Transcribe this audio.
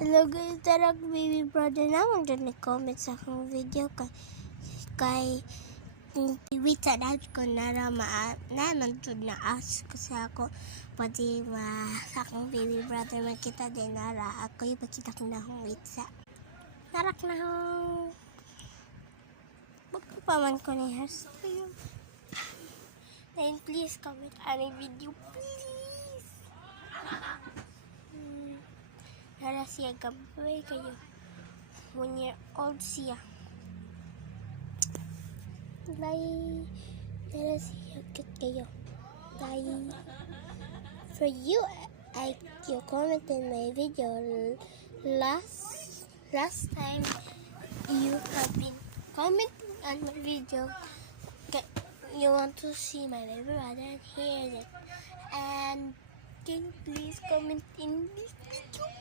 Hello guys, tarag baby brother naman dyan nag-comment sa akong video kay wait sa dad ko naman dyan na ask ko sa ako pati sa akong baby brother makita din nara ako yung pakita ko na akong wait sa narak na akong magpapaman ko ni hairstyle. And please comment any video please. Nara siya gabay kayo. 1 year old siya. Bye. Nara siya cute kayo. Bye. For you, you commented my video last time. You have been commenting on my video. You want to see my baby brother and hear it. And can you please comment in this video?